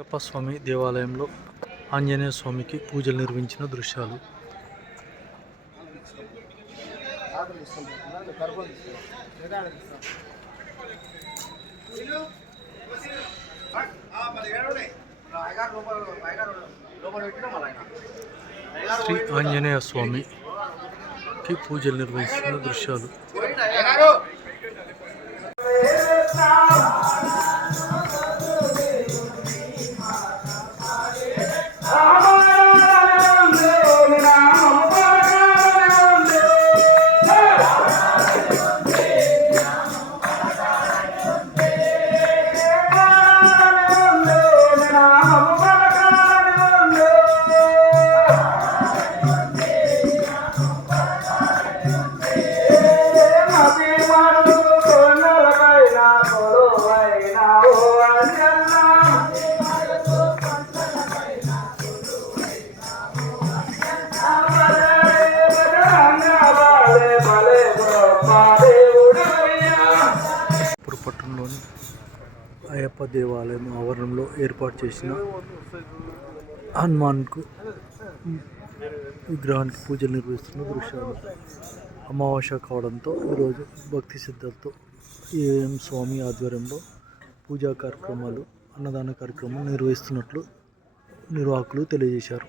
అయ్యప్ప స్వామి దేవాలయంలో ఆంజనేయ స్వామికి పూజలు నిర్వహించిన దృశ్యాలు. శ్రీ ఆంజనేయ స్వామికి పూజలు నిర్వహిస్తున్న దృశ్యాలు. అయ్యప్ప దేవాలయం ఆవరణంలో ఏర్పాటు చేసిన హనుమాన్కు విగ్రహానికి పూజలు నిర్వహిస్తున్న దృశ్యాలు అమావాస్య కావడంతో ఈరోజు భక్తి శ్రద్ధలతో ఏఎం స్వామి ఆధ్వర్యంలో పూజా కార్యక్రమాలు అన్నదాన కార్యక్రమం నిర్వహిస్తున్నట్లు నిర్వాహకులు తెలియజేశారు.